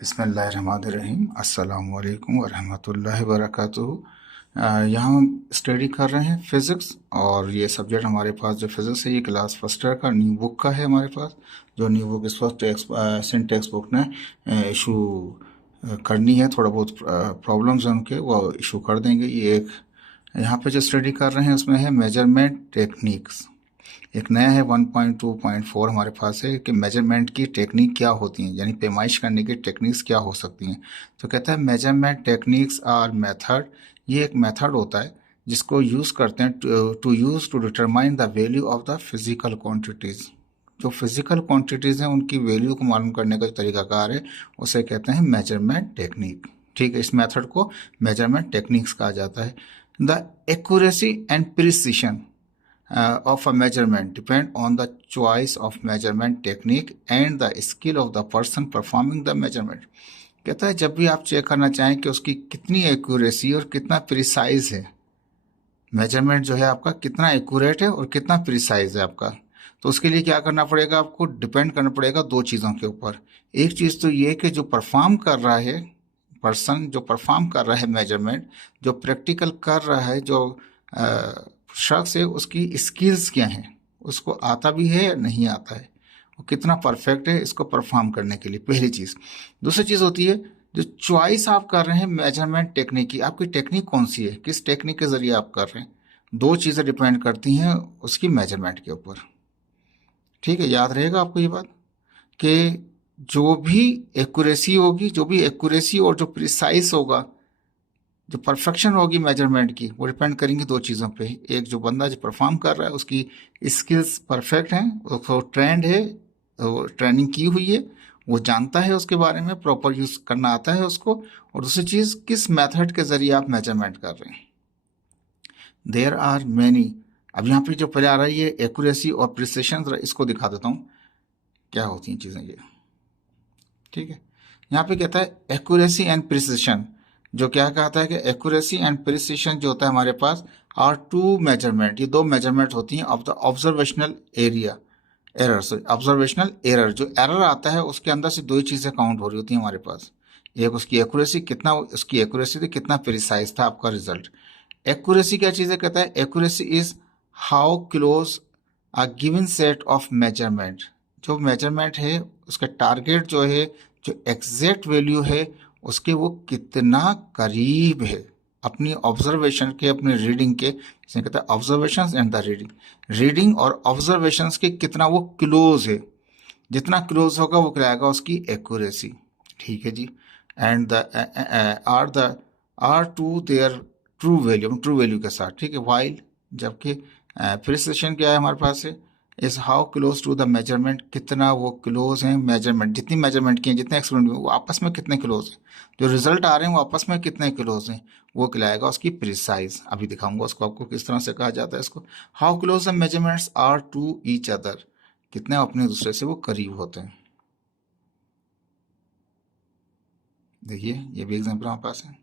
बिस्मिल्लाहिर्रहमानिर्रहीम अस्सलामु अलैकुम वरहमतुल्लाहि वबरकातुहू। यहाँ हम स्टडी कर रहे हैं फ़िज़िक्स, और ये सब्जेक्ट हमारे पास जो फ़िज़िक्स है ये क्लास फर्स्ट ईयर का न्यू बुक का है हमारे पास। जो न्यू बुक इस वक्त सिंटेक्स बुक ने इशू करनी है, थोड़ा बहुत प्रॉब्लम्स हैं उनके, वो इशू कर देंगे। ये एक यहाँ पे जो स्टडी कर रहे हैं उसमें है मेजरमेंट टेक्निक्स। एक नया है 1.2.4 हमारे पास है कि मेजरमेंट की टेक्निक क्या होती हैं, यानी पैमाइश करने की टेक्निक्स क्या हो सकती हैं। तो कहता है मेजरमेंट टेक्निक्स आर मेथड, ये एक मेथड होता है जिसको यूज़ करते हैं to use to determine the value of the physical quantities. जो फिजिकल क्वांटिटीज़ हैं उनकी वैल्यू को मालूम करने का जो तरीकाकार है उसे कहते हैं मेजरमेंट टेक्निक। ठीक है, इस मेथड को मेजरमेंट टेक्निक्स कहा जाता है। The accuracy and precision of a measurement depend on the choice of measurement technique and the skill of the person performing the measurement। कहता है जब भी आप चेक करना चाहें कि उसकी कितनी एक्यूरेसी और कितना प्रिसाइज है, मेजरमेंट जो है आपका कितना एक्यूरेट है और कितना प्रिसाइज है आपका, तो उसके लिए क्या करना पड़ेगा, आपको डिपेंड करना पड़ेगा दो चीज़ों के ऊपर। एक चीज़ तो ये कि जो परफॉर्म कर रहा है पर्सन, जो परफॉर्म कर रहा है मेजरमेंट, जो प्रैक्टिकल कर रहा है, जो शख्स है, उसकी स्किल्स क्या हैं, उसको आता भी है या नहीं आता है, वो कितना परफेक्ट है इसको परफॉर्म करने के लिए, पहली चीज़। दूसरी चीज़ होती है जो चॉइस आप कर रहे हैं मेजरमेंट टेक्निक की, आपकी टेक्निक कौन सी है, किस टेक्निक के ज़रिए आप कर रहे हैं। दो चीज़ें डिपेंड करती हैं उसकी मेजरमेंट के ऊपर। ठीक है, याद रहेगा आपको ये बात कि जो भी एक्यूरेसी होगी, जो भी एक्यूरेसी और जो प्रिसाइज होगा, जो परफेक्शन होगी मेजरमेंट की, वो डिपेंड करेंगी दो चीज़ों पे। एक, जो बंदा जो परफॉर्म कर रहा है उसकी स्किल्स परफेक्ट हैं, उसको ट्रेंड है, वो ट्रेनिंग की हुई है, वो जानता है उसके बारे में, प्रॉपर यूज़ करना आता है उसको। और दूसरी चीज़, किस मेथड के ज़रिए आप मेजरमेंट कर रहे हैं। देयर आर मैनी, अब यहाँ पे जो पहले आ रहा है ये एक्यूरेसी और प्रिसिशन, इसको दिखा देता हूँ क्या होती हैं चीज़ें ये। ठीक है, यहाँ पे कहता है एक्यूरेसी एंड प्रिसिशन। जो क्या कहता है कि एक्यूरेसी एंड प्रिसिशन जो होता है हमारे पास आर टू मेजरमेंट, ये दो मेजरमेंट होती हैं of the observational area error. Sorry, observational error, जो एरर आता है उसके अंदर से दो ही चीज़ें काउंट हो रही होती हैं हमारे पास। एक उसकी एक्यूरेसी, कितना उसकी एक्यूरेसी थी, कितना प्रिसाइज था आपका रिजल्ट। एक्यूरेसी क्या चीज़ है, कहता है accuracy is how close a given set of measurement, जो मेजरमेंट है उसका टारगेट जो है, जो एग्जैक्ट वैल्यू है उसके, वो कितना करीब है अपनी ऑब्जर्वेशन के, अपने रीडिंग के। जिसे कहते हैं observations and the reading, reading और ऑब्जर्वेशंस के कितना वो क्लोज है, जितना क्लोज होगा वो कहलाएगा उसकी एक्यूरेसी। ठीक है जी। And the are to their true value, true value के साथ। ठीक है, वाइल, जबकि प्रिसिशन क्या है हमारे पास है, is how close to the measurement, कितना वो क्लोज हैं मेजरमेंट, जितनी मेजरमेंट की हैं, जितने एक्सपेरिमेंट वो आपस में कितने क्लोज हैं, जो रिजल्ट आ रहे हैं वो आपस में कितने क्लोज हैं, वो कहलाएगा उसकी प्रिसाइज। अभी दिखाऊंगा उसको आपको किस तरह से कहा जाता है इसको। How close the measurements are to each other, कितने अपने दूसरे से वो करीब होते हैं। देखिए ये भी एग्जाम्पल हमारे पास है,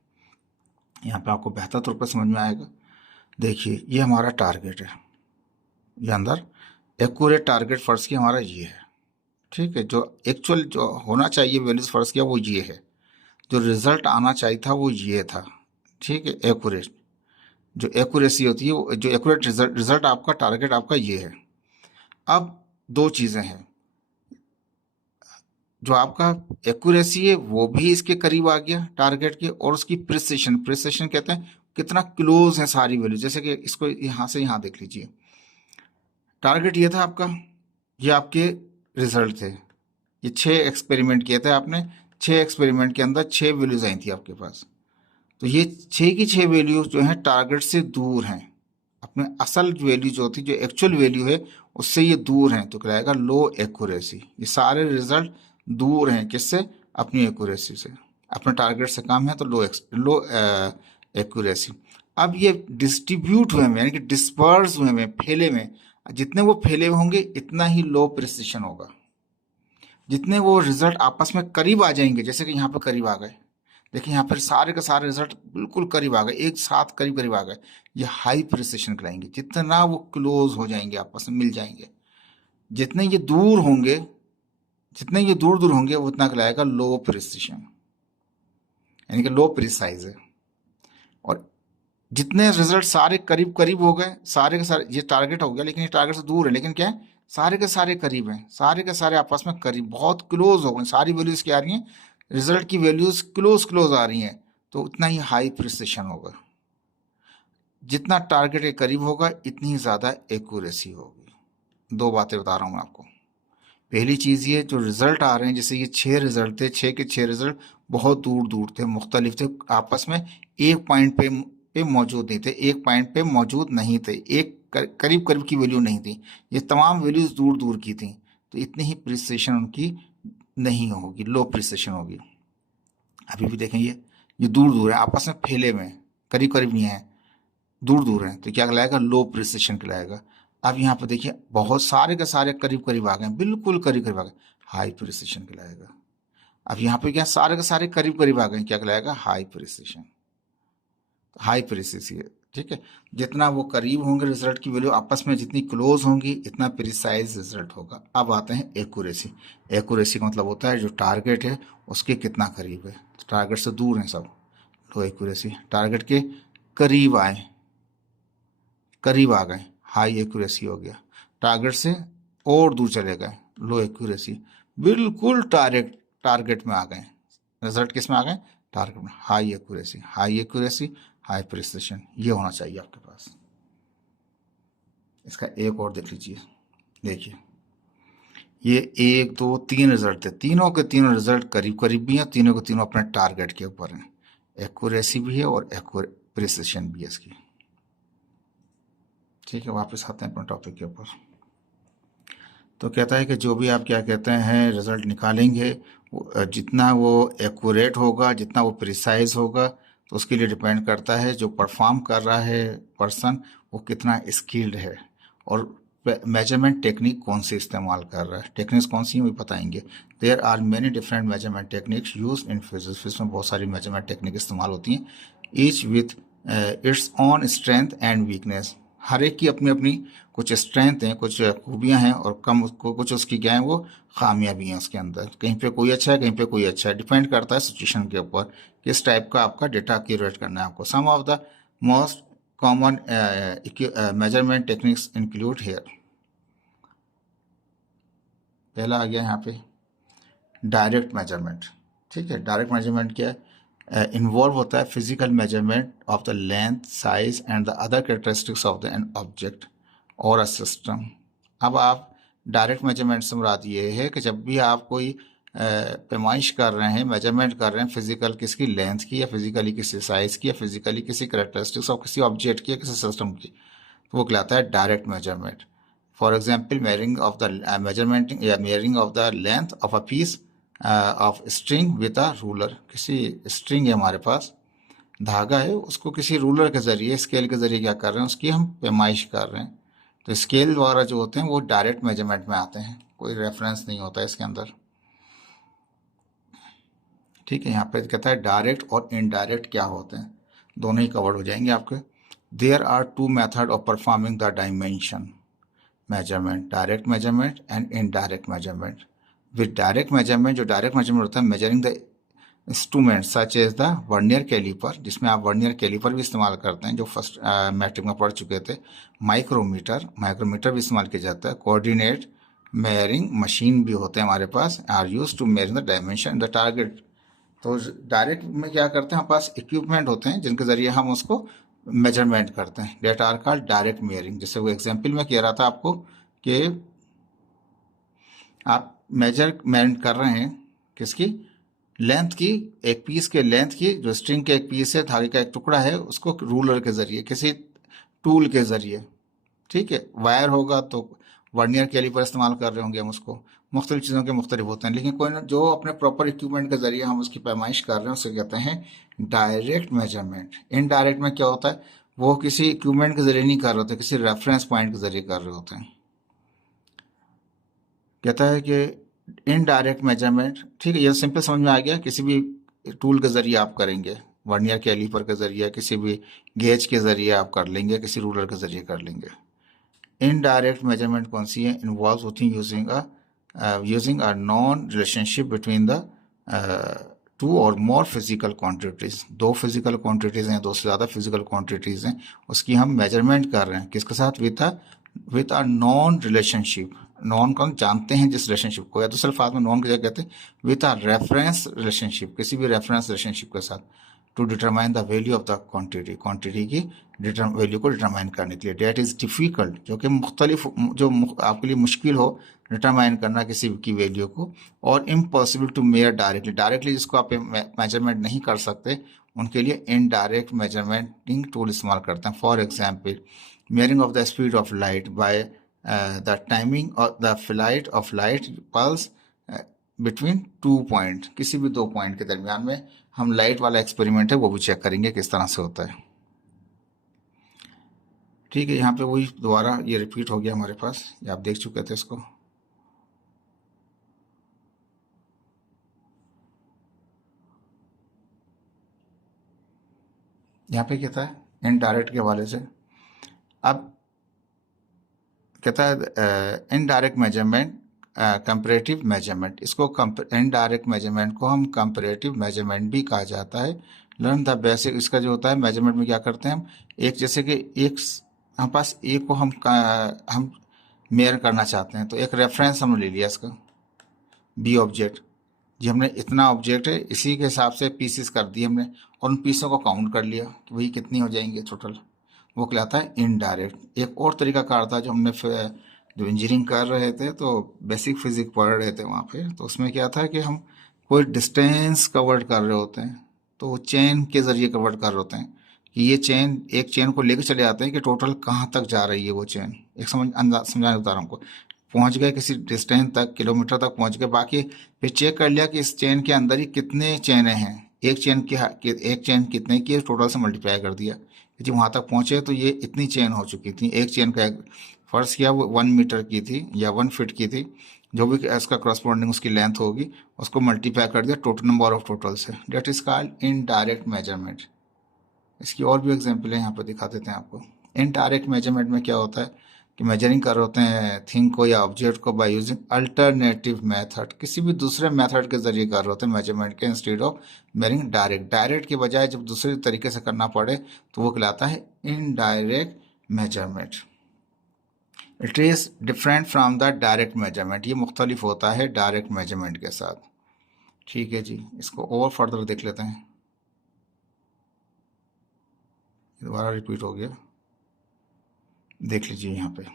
यहाँ पे आपको बेहतर तौर पर समझ में आएगा। देखिए ये हमारा टारगेट है, ये अंदर एक्यूरेट टारगेट फर्स्ट की हमारा ये है। ठीक है, जो एक्चुअल जो होना चाहिए वैल्यूज फर्स्ट किया वो ये है, जो रिजल्ट आना चाहिए था वो ये था। ठीक है, एक्यूरेट, जो एक्यूरेसी होती है, जो एक्यूरेट रिजल्ट आपका, टारगेट आपका ये है। अब दो चीज़ें हैं, जो आपका एक्यूरेसी है वो भी इसके करीब आ गया टारगेट के, और उसकी प्रिसिशन, प्रिसिशन कहते हैं कितना क्लोज है सारी वैल्यू। जैसे कि इसको यहाँ से यहाँ देख लीजिए, टारगेट ये था आपका, ये आपके रिजल्ट थे, ये 6 एक्सपेरिमेंट किए थे आपने, 6 एक्सपेरिमेंट के अंदर 6 वैल्यूज आई थी आपके पास। तो ये 6 की 6 वैल्यूज जो हैं टारगेट से दूर हैं, अपने असल वैल्यू जो होती है, जो एक्चुअल वैल्यू है उससे ये दूर हैं, तो कहलाएगा लो एक्यूरेसी। ये सारे रिजल्ट दूर हैं किससे, अपनी एक्यूरेसी से, अपने टारगेट से कम है तो लो एक्यूरेसी। अब ये डिस्ट्रीब्यूट हुए हैं, यानी कि डिस्पर्स हुए हैं, फैले में, जितने वो फैले हुए होंगे इतना ही लो प्रिसिशन होगा। जितने वो रिजल्ट आपस में करीब आ जाएंगे, जैसे कि यहाँ पे करीब आ गए, देखिए यहाँ पर सारे के सारे रिजल्ट बिल्कुल करीब आ गए, एक साथ करीब करीब आ गए, ये हाई प्रिसिशन कहलाएंगे। जितना वो क्लोज हो जाएंगे, आपस में मिल जाएंगे, जितने ये दूर होंगे, जितने ये दूर दूर होंगे वो उतना कहलाएगा लो प्रिसिशन, यानी कि लो प्रिसाइज है। और जितने रिजल्ट सारे करीब करीब हो गए, सारे के सारे, ये टारगेट हो गया लेकिन ये टारगेट से दूर है, लेकिन क्या है, सारे के सारे करीब हैं, सारे के सारे आपस में करीब, बहुत क्लोज हो गए, सारी वैल्यूज क्या आ रही हैं, रिजल्ट की वैल्यूज क्लोज क्लोज आ रही हैं, तो उतना ही हाई प्रिसिशन होगा। जितना टारगेट के करीब होगा इतनी ही ज़्यादा एक्यूरेसी होगी। दो बातें बता रहा हूँ मैं आपको। पहली चीज़ ये, जो रिजल्ट आ रहे हैं, जैसे ये 6 रिजल्ट थे, 6 के 6 रिजल्ट बहुत दूर दूर थे, मुख्तलिफ थे, आपस में एक पॉइंट पे मौजूद नहीं थे, एक पॉइंट पे मौजूद नहीं थे, एक करीब करीब की वैल्यू नहीं थी, ये तमाम वैल्यूज दूर दूर की थी, तो इतनी ही प्रिसिशन उनकी नहीं होगी, लो प्रिसिशन होगी। अभी भी देखें, ये दूर दूर है, आपस में फैले हुए हैं, करीब करीब नहीं है, दूर दूर है, तो क्या कहलाएगा, लो प्रिसिशन कहलाएगा। अब यहाँ पर देखिए बहुत सारे के सारे करीब करीब आ गए, बिल्कुल करीब करीब आ गए, हाई प्रिसिशन कहलाएगा। अब यहाँ पे क्या, सारे के सारे करीब करीब आ गए, क्या कहलाएगा, हाई प्रिसिशन, हाई प्रिसिशन। ठीक है, जितना वो करीब होंगे रिजल्ट की वैल्यू आपस में जितनी क्लोज होंगी इतना प्रिसाइज रिजल्ट होगा। अब आते हैं एक्यूरेसी। एक्यूरेसी का मतलब होता है जो टारगेट है उसके कितना करीब है, टारगेट से दूर है सब, लो एक्यूरेसी। टारगेट के करीब आए, करीब आ गए, हाई एक्यूरेसी हो गया। टारगेट से और दूर चले गए, लो एक्यूरेसी। बिल्कुल टारगेट टारगेट में आ गए, रिजल्ट किस में आ गए, टारगेट में, high accuracy. High accuracy, high precision, ये होना चाहिए आपके पास। इसका एक और देख लीजिए, देखिए ये 1 2 3 रिजल्ट थे, तीनों के तीनों रिजल्ट करीब करीब भी हैं, तीनों के तीनों अपने टारगेट के ऊपर हैं, एक्यूरेसी भी है और प्रिसिशन भी है इसकी। ठीक है, वापस आते हैं अपने टॉपिक के ऊपर। तो कहता है कि जो भी आप क्या कहते हैं रिजल्ट निकालेंगे, जितना वो एक्यूरेट होगा, जितना वो प्रिसाइज होगा, तो उसके लिए डिपेंड करता है जो परफॉर्म कर रहा है पर्सन वो कितना स्किल्ड है, और मेजरमेंट टेक्निक कौन सी इस्तेमाल कर रहा है। टेक्निक्स कौन सी हैं वो बताएंगे। There are many different measurement techniques use in physics. Physics में बहुत सारी मेजरमेंट टेक्निक इस्तेमाल होती हैं, each with its own strength and weakness. हर एक की अपनी अपनी कुछ स्ट्रेंथ हैं, कुछ खूबियां हैं, और कम उसको कुछ उसकी क्या है वो खामियां भी हैं उसके अंदर। कहीं पे कोई अच्छा है, कहीं पे कोई अच्छा है, डिपेंड करता है सिचुएशन के ऊपर किस टाइप का आपका डेटा क्यूरेट करना है आपको। Some of the most common measurement techniques include here. पहला आ गया यहाँ पे डायरेक्ट मेजरमेंट। ठीक है, डायरेक्ट मेजरमेंट क्या है, इन्वॉल्व होता है physical measurement of the length, size and the other characteristics of the an object और अ सिस्टम। अब आप डायरेक्ट मेजरमेंट से मुराद ये है कि जब भी आप कोई पैमाइश कर रहे हैं, मेजरमेंट कर रहे हैं, फिजिकल किसी लेंथ की, या फिजिकली किसी साइज की, या फिजिकली किसी कैरेक्टरिस्टिक्स ऑफ किसी ऑब्जेक्ट की, या किसी सिस्टम की, तो वो कहलाता है direct measurement. For example, measuring of the measurement या measuring of the length of a piece of string with a ruler. किसी स्ट्रिंग है हमारे पास, धागा है, उसको किसी रूलर के जरिए, स्केल के जरिए क्या कर रहे हैं, उसकी हम पैमाइश कर रहे हैं। तो स्केल द्वारा जो होते हैं वो डायरेक्ट मेजरमेंट में आते हैं, कोई रेफरेंस नहीं होता है इसके अंदर। ठीक है, यहाँ पे कहता है डायरेक्ट और इनडायरेक्ट क्या होते हैं, दोनों ही कवर्ड हो जाएंगे आपके। There are two method of performing the dimension measurement, direct measurement and indirect measurement. With direct measurement, जो डायरेक्ट मेजरमेंट होता है, measuring the instrument such as the vernier caliper, जिसमें आप वर्नियर कैलीपर भी इस्तेमाल करते हैं, जो फर्स्ट मैट्रिक में पढ़ चुके थे। माइक्रोमीटर, माइक्रोमीटर भी इस्तेमाल किया जाता है। कोऑर्डिनेट मेयरिंग मशीन भी होते हैं हमारे पास, are use to measure the dimension the target. तो डायरेक्ट में क्या करते हैं, हमारे पास इक्विपमेंट होते हैं जिनके जरिए हम उसको मेजरमेंट करते हैं, that are called direct measuring. जैसे वो एग्जाम्पल में कह रहा था आपको कि आप मेजरमेंट कर रहे हैं किसकी, लेंथ की, एक पीस के लेंथ की, जो स्ट्रिंग के एक पीस है, धागे का एक टुकड़ा है, उसको रूलर के जरिए, किसी टूल के जरिए। ठीक है, वायर होगा तो वर्नियर कैलीपर इस्तेमाल कर रहे होंगे हम उसको, मुख्तलिफ चीज़ों के मुख्तलिफ होते हैं, लेकिन कोई ना जो अपने प्रॉपर इक्विपमेंट के जरिए हम उसकी पैमाइश कर रहे हैं उसे कहते हैं डायरेक्ट मेजरमेंट। इनडायरेक्ट में क्या होता है, वो किसी इक्विपमेंट के जरिए नहीं कर रहे होते, किसी रेफरेंस पॉइंट के जरिए कर रहे होते हैं। कहता है कि इनडायरेक्ट मेजरमेंट, ठीक है, ये सिंपल समझ में आ गया, किसी भी टूल के जरिए आप करेंगे, वर्नियर कैलीपर के जरिए, किसी भी गेज के जरिए आप कर लेंगे, किसी रूलर के जरिए कर लेंगे। इनडायरेक्ट मेजरमेंट कौन सी है, इन्वॉल्व होती है using a using a known relationship between the two और मोर फिजिकल क्वांटिटीज, दो फिजिकल क्वांटिटीज हैं, दो से ज़्यादा फिजिकल क्वांटिटीज हैं, उसकी हम मेजरमेंट कर रहे हैं किसके साथ, with a non relationship. Non को हम जानते हैं जिस रिलेशनशिप को, या दूसरे अल्फाज में नॉन की जगह कहते हैं विद अ रेफरेंस रिलेशनशिप, किसी भी रेफरेंस रिलेशनशिप के साथ, to determine the value of the quantity, quantity की वैल्यू को डिटरमाइन करने के लिए। डेट इज़ डिफ़िकल्ट, जो कि मुख्तलिफ, जो आपके लिए मुश्किल हो डिटरमाइन करना किसी की वैल्यू को, और impossible to measure directly, directly जिसको आप मेजरमेंट नहीं कर सकते उनके लिए इनडायरेक्ट मेजरमेंटिंग टूल इस्तेमाल करते हैं। For example, मेयरिंग of the speed of light by the timing of the flight of light pulse between 2 point, किसी भी 2 पॉइंट के दरमियान में हम लाइट वाला एक्सपेरिमेंट है वो भी चेक करेंगे किस तरह से होता है। ठीक है, यहाँ पे वही दोबारा ये रिपीट हो गया हमारे पास, ये आप देख चुके थे इसको। यहाँ पे कहता है इनडायरेक्ट के हवाले से, अब कहता है इनडायरेक्ट मेजरमेंट, कंपैरेटिव मेजरमेंट, इसको इनडायरेक्ट मेजरमेंट को हम कंपैरेटिव मेजरमेंट भी कहा जाता है। लर्न द बेसिक, इसका जो होता है मेजरमेंट में क्या करते हैं हम, एक जैसे कि एक हमारे पास एक को हम मेयर करना चाहते हैं, तो एक रेफरेंस हमने ले लिया इसका, बी ऑब्जेक्ट, जी हमने इतना ऑब्जेक्ट है इसी के हिसाब से पीसेस कर दिए हमने, और उन पीसों को काउंट कर लिया कि वही कितनी हो जाएंगे टोटल, वो कहलाता है इनडायरेक्ट। एक और तरीका कार था जो हमने जो इंजीनियरिंग कर रहे थे तो बेसिक फिजिक्स पढ़ रहे थे वहाँ पे, तो उसमें क्या था कि हम कोई डिस्टेंस कवर कर रहे होते हैं, तो वो चेन के ज़रिए कवर कर रहे होते हैं कि ये चेन, एक चेन को लेकर चले आते हैं कि टोटल कहाँ तक जा रही है वो चेन, एक समझाने बता रहा हूँ, पहुँच गए किसी डिस्टेंस तक, किलोमीटर तक पहुँच गए, बाकी फिर चेक कर लिया कि इस चेन के अंदर ही कितने चेनें हैं, एक चेन कितने की है, टोटल से मल्टीप्लाई कर दिया कि वहाँ तक पहुँचे तो ये इतनी चेन हो चुकी थी। एक चेन का फर्ज किया वो 1 मीटर की थी या 1 फीट की थी, जो भी इसका करस्पॉन्डिंग उसकी लेंथ होगी उसको मल्टीप्लाई कर दिया टोटल नंबर ऑफ टोटल से, that is called indirect measurement. इसकी और भी एग्जांपल है यहाँ पर दिखा देते हैं आपको। इनडायरेक्ट मेजरमेंट में क्या होता है कि मेजरिंग कर रहे होते हैं थिंग को या ऑब्जेक्ट को बाय यूजिंग अल्टरनेटिव मेथड, किसी भी दूसरे मेथड के जरिए कर रहे होते हैं मेजरमेंट के, instead of measuring direct, direct के बजाय जब दूसरे तरीके से करना पड़े तो वो कहलाता है indirect measurement. It is different from the direct measurement, ये मुख्तलिफ होता है डायरेक्ट मेजरमेंट के साथ। ठीक है जी, इसको और फर्दर देख लेते हैं, दोबारा रिपीट हो गया, देख लीजिए यहाँ पे,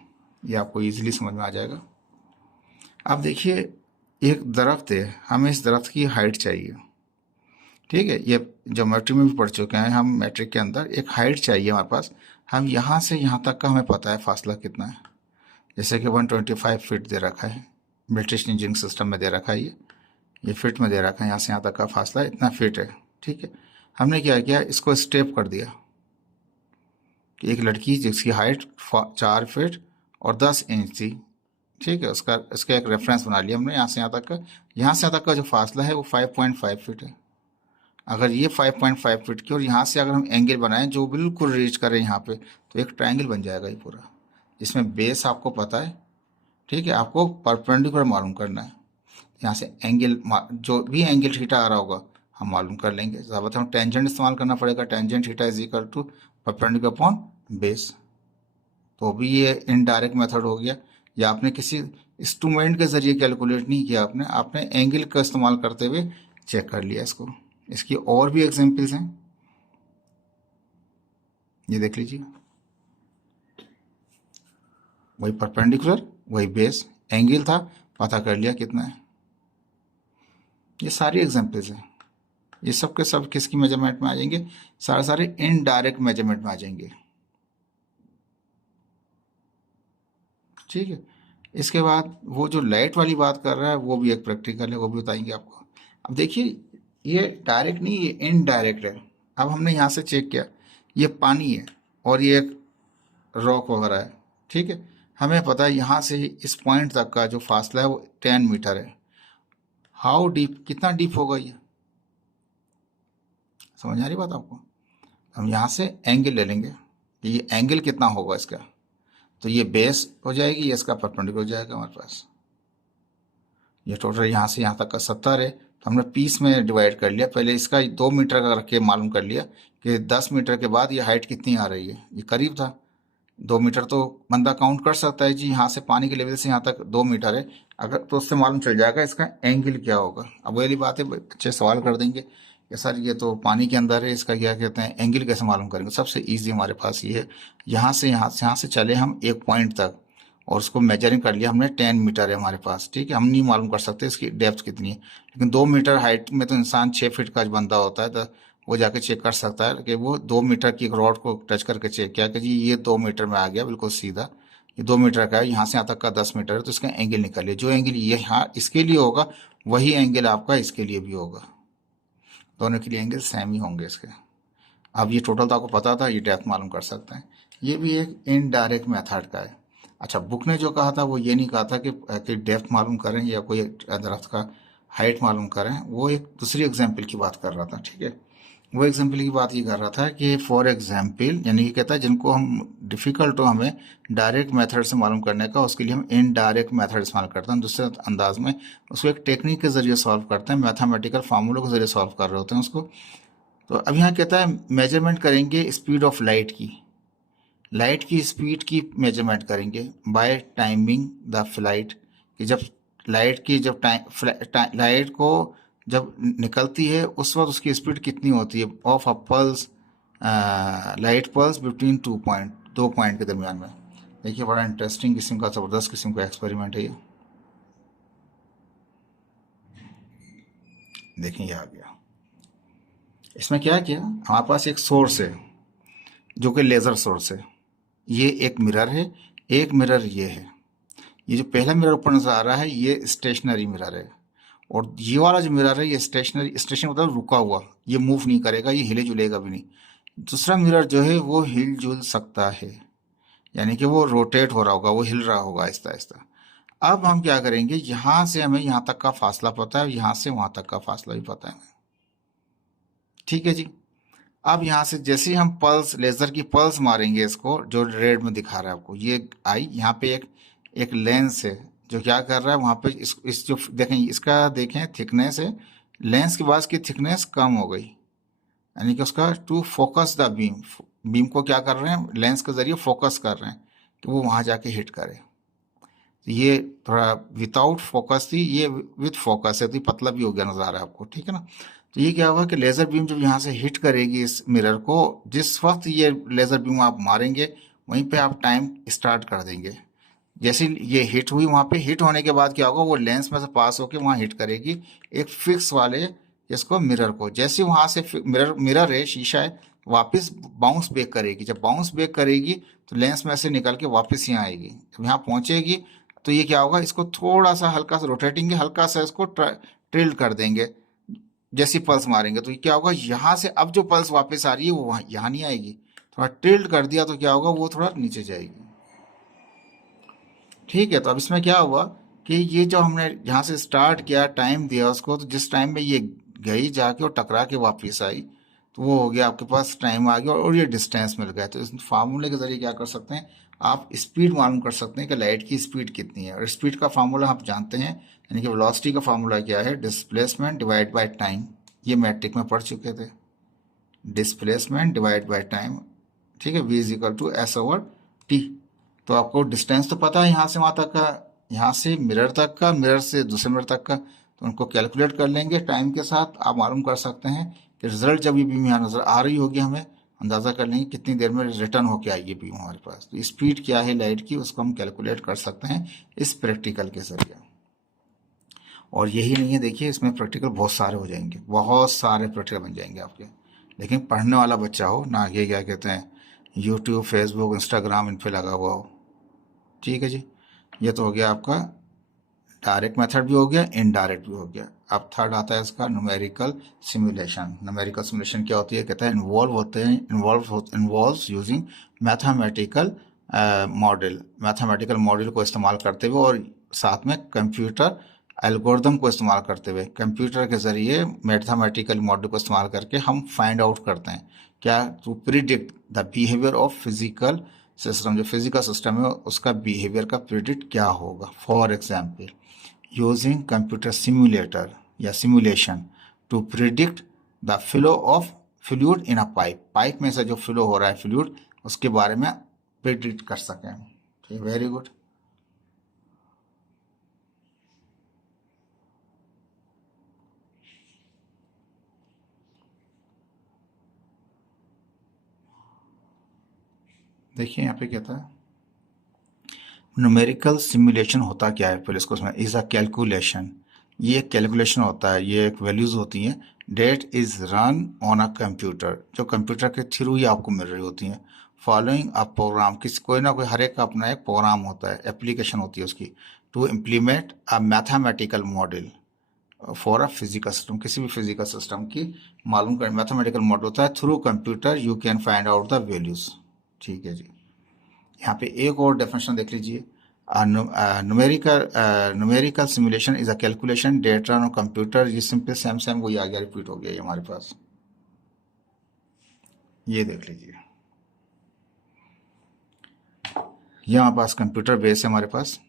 ये आपको इजीली समझ में आ जाएगा। अब देखिए एक दरख्त है, हमें इस दरख्त की हाइट चाहिए, ठीक है, ये ज्योमेट्री में भी पढ़ चुके हैं हम, मैट्रिक के अंदर एक हाइट चाहिए हमारे पास, हम यहाँ से यहाँ तक का हमें पता है फासला कितना है, जैसे कि 125 फीट दे रखा है, ब्रिटिश इंजीनियरिंग सिस्टम में दे रखा है, ये फिट में दे रखा है, यहाँ से यहाँ तक का फासला इतना फिट है। ठीक है, हमने क्या किया, इसको स्टेप कर दिया कि एक लड़की जिसकी हाइट 4 फीट और 10 इंच थी, ठीक है, इसका एक रेफरेंस बना लिया हमने, यहाँ से यहाँ तक का, यहाँ से यहाँ तक का जो फासला है वो 5.5 फीट है। अगर ये 5.5 फीट की और यहाँ से अगर हम एंगल बनाएं जो बिल्कुल रीच करें यहाँ पे, तो एक ट्रायंगल बन जाएगा ये पूरा, जिसमें बेस आपको पता है, ठीक है, आपको परपेंडिकुलर मालूम करना है, यहाँ से एंगल, जो भी एंगल थीटा आ रहा होगा हम मालूम कर लेंगे, ज़्यादा हम टेंजेंट इस्तेमाल करना पड़ेगा, tangent theta is equal to perpendicular upon base, तो भी ये इनडायरेक्ट मेथड हो गया। या आपने किसी इंस्ट्रूमेंट के जरिए कैलकुलेट नहीं किया, आपने एंगल का इस्तेमाल करते हुए चेक कर लिया इसको। इसकी और भी एग्जांपल्स हैं, ये देख लीजिए, वही परपेंडिकुलर वही बेस, एंगल था पता कर लिया कितना है, ये सारी एग्जांपल्स हैं, ये सब के सब किसकी मेजरमेंट में आ जाएंगे, सारे इनडायरेक्ट मेजरमेंट में आ जाएंगे। ठीक है, इसके बाद वो जो लाइट वाली बात कर रहा है वो भी एक प्रैक्टिकल है, वो भी बताएंगे आपको। अब देखिए ये डायरेक्ट नहीं, ये इनडायरेक्ट है। अब हमने यहाँ से चेक किया, ये पानी है और ये एक रॉक वगैरह है, ठीक है, हमें पता है यहाँ से इस पॉइंट तक का जो फासला है वो 10 मीटर है। हाउ डीप, कितना डीप होगा ये, समझ आ रही बात आपको। हम यहाँ से एंगल ले लेंगे, ये एंगल कितना होगा इसका, तो ये बेस हो जाएगी, ये इसका परपेंडिकुलर हो जाएगा हमारे पास। ये टोटल यहाँ से यहाँ तक का 70 है, तो हमने पीस में डिवाइड कर लिया। पहले इसका 2 मीटर का रख के मालूम कर लिया कि 10 मीटर के बाद ये हाइट कितनी आ रही है। ये करीब था 2 मीटर, तो बंदा काउंट कर सकता है जी यहाँ से पानी के लेवल से यहाँ तक 2 मीटर है, अगर तो उससे मालूम चल जाएगा इसका एंगल क्या होगा। अब वही बात है, बच्चे सवाल कर देंगे कि सर ये तो पानी के अंदर है, इसका क्या कहते हैं, एंगल कैसे मालूम करेंगे। सबसे ईजी हमारे पास ये है, यहाँ से चले हम एक पॉइंट तक और उसको मेजरिंग कर लिया हमने, 10 मीटर है हमारे पास, ठीक है। हम नहीं मालूम कर सकते इसकी डेप्थ कितनी है, लेकिन 2 मीटर हाइट में तो इंसान 6 फीट का जो बंदा होता है तो वो जाके चेक कर सकता है कि वो 2 मीटर की एक रॉड को टच करके चेक किया कि जी ये 2 मीटर में आ गया बिल्कुल सीधा, ये 2 मीटर का है, यहाँ से यहाँ तक का 10 मीटर है, तो इसका एंगल निकालिए। जो एंगल ये यहाँ इसके लिए होगा वही एंगल आपका इसके लिए भी होगा, दोनों के लिए एंगल सेम ही होंगे इसके। अब ये टोटल तो आपको पता था, ये डेप्थ मालूम कर सकते हैं। ये भी एक इनडायरेक्ट मेथड का है। अच्छा, बुक ने जो कहा था वो ये नहीं कहा था कि डेप्थ मालूम करें या कोई दरख्त का हाइट मालूम करें, वो एक दूसरी एग्जाम्पल की बात कर रहा था, ठीक है। वो एग्जाम्पल की बात ये कर रहा था कि फॉर एग्जाम्पल, यानी कि कहता है जिनको हम डिफ़िकल्ट हो हमें डायरेक्ट मेथड से मालूम करने का, उसके लिए हम इनडायरेक्ट मेथड इस्तेमाल करते हैं। दूसरे अंदाज में उसको एक टेक्निक के ज़रिए सॉल्व करते हैं, मैथमेटिकल फार्मूलों के ज़रिए सॉल्व कर रहे होते हैं उसको। तो अब यहाँ कहता है मेजरमेंट करेंगे स्पीड ऑफ लाइट की स्पीड की मेजरमेंट करेंगे बाय टाइमिंग द फ्लाइट, कि जब लाइट को जब निकलती है उस वक्त उसकी स्पीड कितनी होती है of a pulse, light pulse between 2 point, 2 point के दरमियान में। देखिए बड़ा इंटरेस्टिंग किस्म का, ज़बरदस्त किस्म का एक्सपेरिमेंट है ये। देखिए ये आ गया। इसमें क्या किया, हमारे पास एक सोर्स है जो कि लेज़र सोर्स है, ये एक मिरर है, एक मिरर ये है। ये जो पहला मिरर ऊपर नजर आ रहा है ये स्टेशनरी मिरर है, और ये वाला जो मिरर है ये स्टेशन मतलब रुका हुआ, ये मूव नहीं करेगा, ये हिले जुलेगा भी नहीं। दूसरा मिरर जो है वो हिल जुल सकता है, यानी कि वो रोटेट हो रहा होगा, वो हिल रहा होगा आहिस्ता आहिस्ता। अब हम क्या करेंगे, यहाँ से हमें यहाँ तक का फासला पता है, यहाँ से वहाँ तक का फासला भी पता है, ठीक है जी। अब यहाँ से जैसे ही हम पल्स, लेजर की पल्स मारेंगे, इसको जो रेड में दिखा रहा है आपको, ये आई यहाँ पे एक एक लेंस है जो क्या कर रहा है वहाँ पे, इस जो देखें इसका देखें थिकनेस है, लेंस के बाद की थिकनेस कम हो गई, यानी कि उसका to focus the beam, beam को क्या कर रहे हैं लेंस के जरिए फोकस कर रहे हैं कि वो वहाँ जाके हिट करे। तो ये थोड़ा विदाउट फोकस थी, ये विथ फोकस है, तो ये पतला भी हो गया नजर आ रहा है आपको, ठीक है ना। तो ये क्या हुआ कि लेज़र बीम जब यहाँ से हिट करेगी इस मिरर को, जिस वक्त ये लेज़र बीम आप मारेंगे वहीं पे आप टाइम स्टार्ट कर देंगे। जैसे ये हिट हुई, वहाँ पे हिट होने के बाद क्या होगा, वो लेंस में से पास होकर वहाँ हिट करेगी एक फिक्स वाले इसको मिरर को। जैसे वहाँ से मिरर मिरर है, शीशा है, वापस बाउंस बैक करेगी। जब बाउंस बैक करेगी तो लेंस में से निकल के वापस यहाँ आएगी। जब यहाँ पहुँचेगी तो ये क्या होगा, इसको थोड़ा सा हल्का सा रोटेटिंग, हल्का सा इसको ट्रिल्ड कर देंगे। जैसी पल्स मारेंगे तो क्या होगा, यहाँ से अब जो पल्स वापस आ रही है वो वहाँ यहाँ नहीं आएगी, थोड़ा टिल्ट कर दिया तो क्या होगा, वो थोड़ा नीचे जाएगी, ठीक है। तो अब इसमें क्या हुआ कि ये जो हमने यहाँ से स्टार्ट किया, टाइम दिया उसको, तो जिस टाइम में ये गई जाके और टकरा के वापस आई, तो वो हो गया आपके पास टाइम आ गया और ये डिस्टेंस मिल गया। तो इस फार्मूले के जरिए क्या कर सकते हैं, आप स्पीड मालूम कर सकते हैं कि लाइट की स्पीड कितनी है। और स्पीड का फार्मूला आप जानते हैं, यानी कि वेलोसिटी का फार्मूला क्या है, डिस्प्लेसमेंट डिवाइड बाय टाइम। ये मैट्रिक में पढ़ चुके थे, डिस्प्लेसमेंट डिवाइड बाय टाइम, ठीक है, v is equal to S over T. तो आपको डिस्टेंस तो पता है यहाँ से वहाँ तक का, यहाँ से मिरर तक का, मिरर से दूसरे मिरर तक का, तो उनको कैलकुलेट कर लेंगे टाइम के साथ। आप मालूम कर सकते हैं कि रिजल्ट जब ये बीम यहाँ नजर आ रही होगी, हमें अंदाज़ा कर लेंगे कितनी देर में रिटर्न होके आएगी बीम हमारे पास। तो स्पीड क्या है लाइट की, उसको हम कैलकुलेट कर सकते हैं इस प्रैक्टिकल के जरिए। और यही नहीं है, देखिए इसमें प्रैक्टिकल बहुत सारे हो जाएंगे, बहुत सारे प्रैक्टिकल बन जाएंगे आपके। लेकिन पढ़ने वाला बच्चा हो ना, ये क्या कहते हैं यूट्यूब, फेसबुक, इंस्टाग्राम इन पे लगा हुआ हो, ठीक है जी। ये तो हो गया आपका डायरेक्ट मेथड भी हो गया, इनडायरेक्ट भी हो गया। अब थर्ड आता है इसका न्यूमेरिकल सिमुलेशन। न्यूमेरिकल सिमुलेशन क्या होती है, कहता है involves using mathematical model, mathematical model को इस्तेमाल करते हुए और साथ में कंप्यूटर एल्गोरिदम को इस्तेमाल करते हुए, कंप्यूटर के जरिए मैथमेटिकल मॉडल को इस्तेमाल करके हम फाइंड आउट करते हैं क्या, to predict the behaviour of physical system. जो फिजिकल सिस्टम है उसका बिहेवियर का प्रिडिक्ट क्या होगा। For example using computer simulator या simulation to predict the flow of fluid in a pipe. Pipe में से जो फ्लो हो रहा है फ्लूइड, उसके बारे में प्रिडिक्ट कर सकें। ठीक, वेरी गुड। देखिए यहाँ पे क्या था, न्यूमेरिकल सिमुलेशन होता क्या है, पहले इसको समझ। इज अ कैलकुलेशन, ये एक कैलकुलेशन होता है, ये एक वैल्यूज होती हैं that is run on a computer, जो कंप्यूटर के थ्रू ही आपको मिल रही होती हैं। फॉलोइंग अ प्रोग्राम, किस कोई ना कोई हर एक का अपना एक प्रोग्राम होता है, एप्लीकेशन होती है उसकी। To implement a mathematical model for a physical system, किसी भी फिजिकल सिस्टम की मालूम कर मैथमेटिकल मॉडल होता है। Through computer you can find out the values. ठीक है जी। यहाँ पे एक और डेफिनेशन देख लीजिए। Numerical simulation is a calculation data on computer. ये सिंपल सेम सेम वही आगे रिपीट हो गया ये हमारे पास, ये देख लीजिए। ये हमारे पास कंप्यूटर बेस है हमारे पास।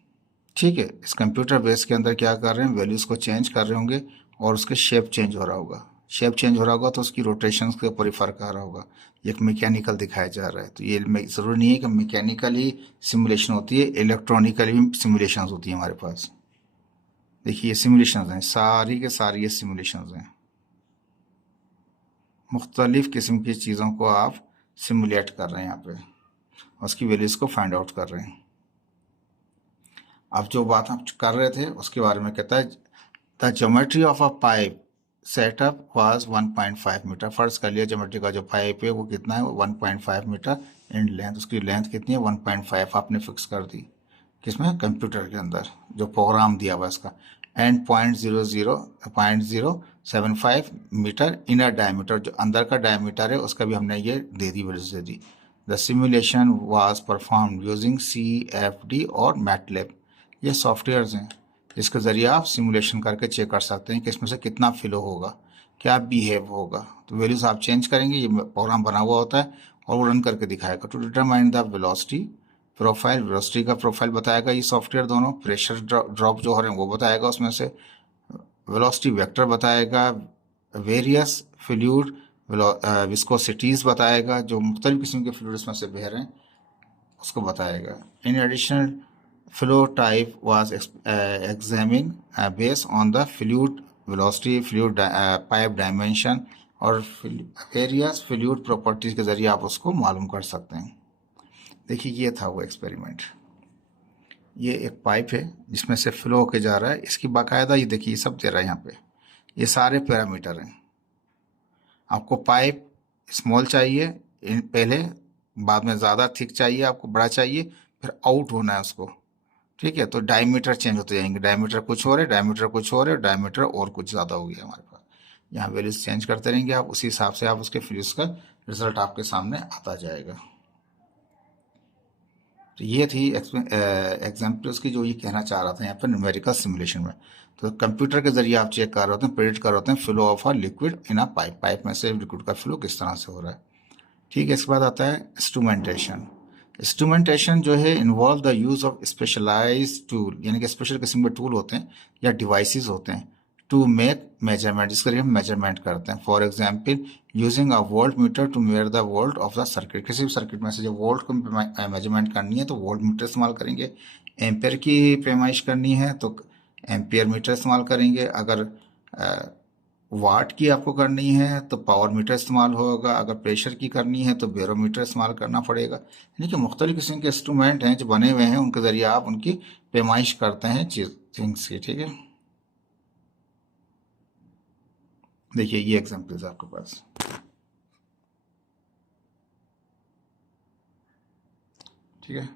ठीक है, इस कंप्यूटर बेस के अंदर क्या कर रहे हैं, वैल्यूज को चेंज कर रहे होंगे और उसके शेप चेंज हो रहा होगा। शेप चेंज हो रहा होगा तो उसकी रोटेशन के ऊपर ही फर्क आ रहा होगा। एक मैकेनिकल दिखाया जा रहा है, तो ये जरूरी नहीं है कि मैकेनिकल ही सिमुलेशन होती है, इलेक्ट्रॉनिकल भी सिमुलेशन होती है हमारे पास। देखिए ये सिमुलेशन हैं, सारी के सारी ये सिमुलेशन हैं। मुख्तलिफ किस्म की चीज़ों को आप सिमुलेट कर रहे हैं यहाँ पे, उसकी वैल्यूज को फाइंड आउट कर रहे हैं। अब जो बात हम कर रहे थे उसके बारे में कहता है, the geometry of a pipe setup was 1.5 metre. फर्ज कर लिया ज्योमेट्री का जो पाइप है वो कितना है, 1.5 मीटर इन लेंथ। उसकी लेंथ कितनी है, 1.5 आपने फिक्स कर दी किसमें, कंप्यूटर के अंदर जो प्रोग्राम दिया हुआ इसका। एंड 0.0075 मीटर इनर डायमीटर, जो अंदर का डायमीटर है उसका भी हमने ये दे दी, वैल्यूज दे दी। The simulation was perform using CFD और मैटलैब। ये सॉफ्टवेयर्स हैं जिसके ज़रिए आप सिमुलेशन करके चेक कर सकते हैं कि इसमें से कितना फ्लो होगा, क्या बिहेव होगा। तो वैल्यूज आप चेंज करेंगे, ये प्रोग्राम बना हुआ होता है और वो रन करके दिखाएगा। To determine the velocity profile, velocity का प्रोफाइल बताएगा ये सॉफ्टवेयर दोनों। प्रेशर ड्रॉप जो हो रहे हैं वो बताएगा उसमें से। वेलोसिटी वेक्टर बताएगा। वेरियस फ्लूइड विस्कोसिटीज बताएगा, जो मुख्तलिफ किस्म के फ्लूइड इसमें से बह रहे हैं उसको बताएगा। In additional flow type was examine based on the fluid velocity, fluid pipe dimension और वेरियस फ्लूइड प्रॉपर्टीज के जरिए आप उसको मालूम कर सकते हैं। देखिए ये था वो एक्सपेरिमेंट। ये एक पाइप है जिसमें से फ्लो होके जा रहा है, इसकी बाकायदा ये देखिए सब दे रहा है यहाँ पे, ये सारे पैरामीटर हैं। आपको पाइप स्मॉल चाहिए पहले, बाद में ज़्यादा थिक चाहिए, आपको बड़ा चाहिए, फिर आउट होना है उसको। ठीक है, तो डायमीटर चेंज होते जाएंगे, डायमीटर कुछ और है, डायमीटर कुछ और है, डायमीटर और कुछ ज़्यादा हो गया हमारे पास। यहाँ वैल्यूज चेंज करते रहेंगे आप, उसी हिसाब से आप उसके फ्यूज का रिजल्ट आपके सामने आता जाएगा। तो ये थी एग्जाम्पल्स की जो ये कहना चाह रहा था यहाँ पर न्यूमेरिकल सिमुलेशन में। तो कंप्यूटर के जरिए आप चेक कर रहे होते हैं, प्रेडिक्ट कर रहे होते हैं flow of a liquid in a pipe, pipe में से लिक्विड का फ्लो किस तरह से हो रहा है। ठीक है, इसके बाद आता है इंस्ट्रूमेंटेशन। इंस्ट्रूमेंटेशन जो है involve the use of specialized tool, यानी कि स्पेशल किस्म के टूल होते हैं या डिवाइसेस होते हैं टू मेक मेजरमेंट, जिसके लिए हम मेजरमेंट करते हैं। For example using a volt meter to measure the volt of the circuit, किसी भी सर्किट में से जो वोल्ट को मेजरमेंट करनी है तो वोल्ट मीटर इस्तेमाल करेंगे। एम्पेयर की पैमाइश करनी है तो एम्पियर मीटर इस्तेमाल करेंगे। अगर वाट की आपको करनी है तो पावर मीटर इस्तेमाल होगा। अगर प्रेशर की करनी है तो बैरोमीटर इस्तेमाल करना पड़ेगा। यानी कि मुख्तलिफ किस्म के इंस्ट्रूमेंट हैं जो बने हुए हैं, उनके ज़रिए आप उनकी पैमाइश करते हैं थिंग्स की। ठीक है, देखिए ये एग्जाम्पल्स आपके पास। ठीक है,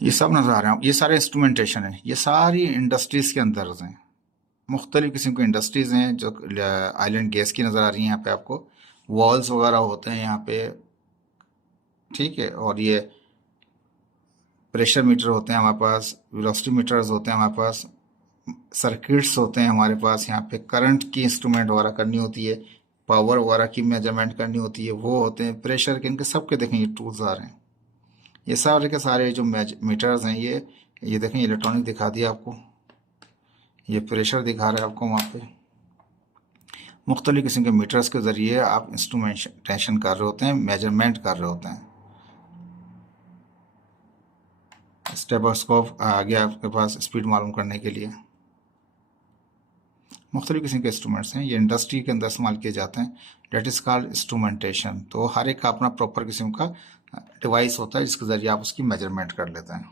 ये सब नज़र आ रहे हैं, ये सारे इंस्ट्रूमेंटेशन है, ये सारी इंडस्ट्रीज़ के अंदर हैं। मुख्तलिफ किस्म की इंडस्ट्रीज़ हैं जो आइलैंड गैस की नज़र आ रही हैं यहाँ पे आपको। वॉल्स वगैरह होते हैं यहाँ पे। ठीक है, और ये प्रेशर मीटर होते हैं हमारे पास, वेलोसिटी मीटर्स होते हैं हमारे पास, सर्किट्स होते हैं हमारे पास। यहाँ पे करंट की इंस्ट्रूमेंट वगैरह करनी होती है, पावर वगैरह की मेजरमेंट करनी होती है, वो होते हैं। प्रेशर के, इनके सबके देखें ये टूल्स आ रहे हैं। ये सारे के सारे जो मीटर्स हैं ये ये देखें इलेक्ट्रॉनिक दिखा दिया आपको, ये प्रेशर दिखा रहा है आपको वहाँ पे। मुख्तलिफ़ किस्म के मीटर्स के ज़रिए आप इंस्ट्रूमेंटेशन कर रहे होते हैं, मेजरमेंट कर रहे होते हैं। स्टेथोस्कोप आ गया आपके पास स्पीड मालूम करने के लिए। मुख्तलिफ़ किस्म के इंस्ट्रूमेंट्स हैं, ये इंडस्ट्री के अंदर इस्तेमाल किए जाते हैं। That is called instrumentation. तो हर एक का अपना प्रॉपर किस्म का डिवाइस होता है जिसके ज़रिए आप उसकी मेजरमेंट कर लेते हैं।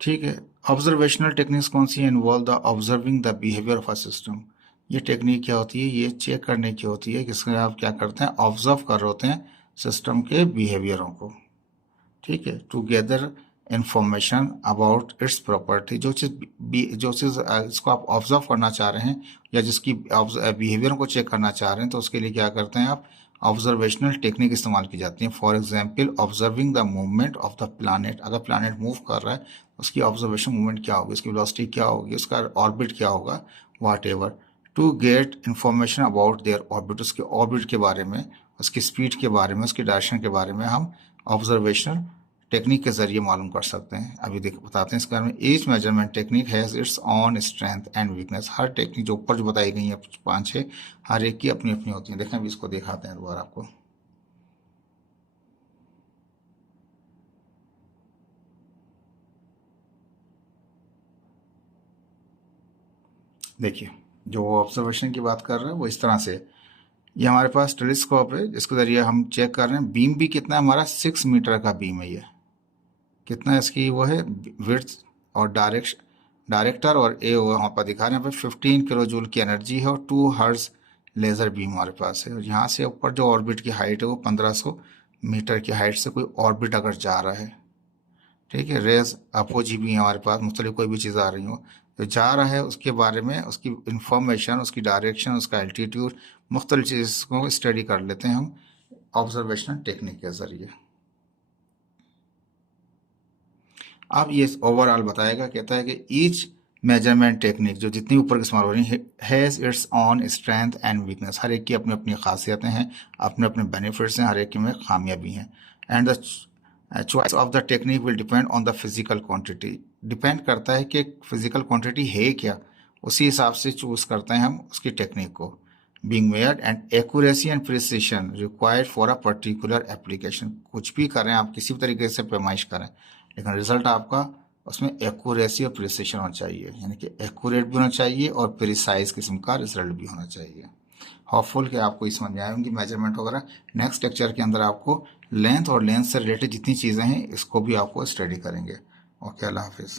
ठीक है। ऑब्जर्वेशनल टेक्निक्स कौन सी है? Involve the observing the behaviour of a system. ये टेक्निक क्या होती है? ये चेक करने की होती है किसमें आप क्या करते हैं, ऑब्जर्व कर रहे होते हैं सिस्टम के बिहेवियरों को। ठीक है। To gather information about its property. जो चीज़ इसको आप ऑब्जर्व करना चाह रहे हैं या जिसकी बिहेवियर को चेक करना चाह रहे हैं, तो उसके लिए क्या करते हैं आप, ऑब्जर्वेशनल टेक्निक इस्तेमाल की जाती है। For example observing the movement of the planet. अगर प्लानट मूव कर रहा है उसकी ऑब्जर्वेशन मूवमेंट क्या होगी, उसकी वेलोसिटी क्या होगी, उसका ऑर्बिट क्या होगा, whatever. To get information about their orbit. उसके ऑर्बिट के बारे में, उसकी स्पीड के बारे में, उसकी डायरेक्शन के बारे में हम ऑब्जर्वेशनल टेक्निक के जरिए मालूम कर सकते हैं। अभी बताते हैं इसके बारे में। Each measurement technique has its own strength and weakness. Her technique जो ऊपर जो बताई गई है 5-6, हर एक की अपनी अपनी होती है। देखें अभी इसको दिखाते हैं दोबारा आपको। देखिए जो ऑब्जर्वेशन की बात कर रहे हैं वो इस तरह से, ये हमारे पास टेलीस्कोप है जिसके ज़रिए हम चेक कर रहे हैं। बीम भी कितना है हमारा, 6 मीटर का बीम है। ये कितना इसकी वो है विड्थ, और डायरेक्टर और ए वहाँ पर दिखा रहे हैं। यहाँ पे 15 किलो जूल की एनर्जी है और 2 हर्ट्ज लेज़र बीम हमारे पास है। और यहाँ से ऊपर जो ऑर्बिट की हाइट है वो 1500 मीटर की हाइट से कोई ऑर्बिट अगर जा रहा है, ठीक है, रेज अपोजी भी है हमारे पास, मुख्तलिफ कोई भी चीज़ आ रही हो तो जा रहा है, उसके बारे में उसकी इंफॉर्मेशन, उसकी डायरेक्शन, उसका एल्टीट्यूड, मुख्तलिफ चीज़ को स्टडी कर लेते हैं हम ऑब्जर्वेशनल टेक्निक के ज़रिए। अब ये ओवरऑल बताएगा, कहता है कि ईच मेजरमेंट टेक्निक जो जितनी ऊपर की इस्तेमाल हो रही है has its own strength and weakness. हर एक की अपनी अपनी खासियतें हैं, अपने अपने बेनिफिट्स हैं, हर एक में खामियां भी हैं। And the choice of the technique will depend on the physical quantity. Depend करता है कि फिजिकल क्वांटिटी है क्या, उसी हिसाब से चूज करते हैं हम उसकी टेक्निक को। Being मेयर्ड and accuracy and precision required for a particular application. कुछ भी करें आप, किसी भी तरीके से पैमाइश करें, लेकिन रिजल्ट आपका उसमें एक्यूरेसी और प्रिसिशन होना चाहिए, यानी कि एक्यूरेट भी होना चाहिए और प्रिसाइज किस्म का रिजल्ट भी होना चाहिए। होपफुल कि आपको इस समझ में आएंगी मेजरमेंट वगैरह। नेक्स्ट लेक्चर के अंदर आपको लेंथ और लेंथ से रिलेटेड जितनी चीज़ें हैं इसको भी आपको स्टडी करेंगे। ओके, अल्लाह हाफिज़।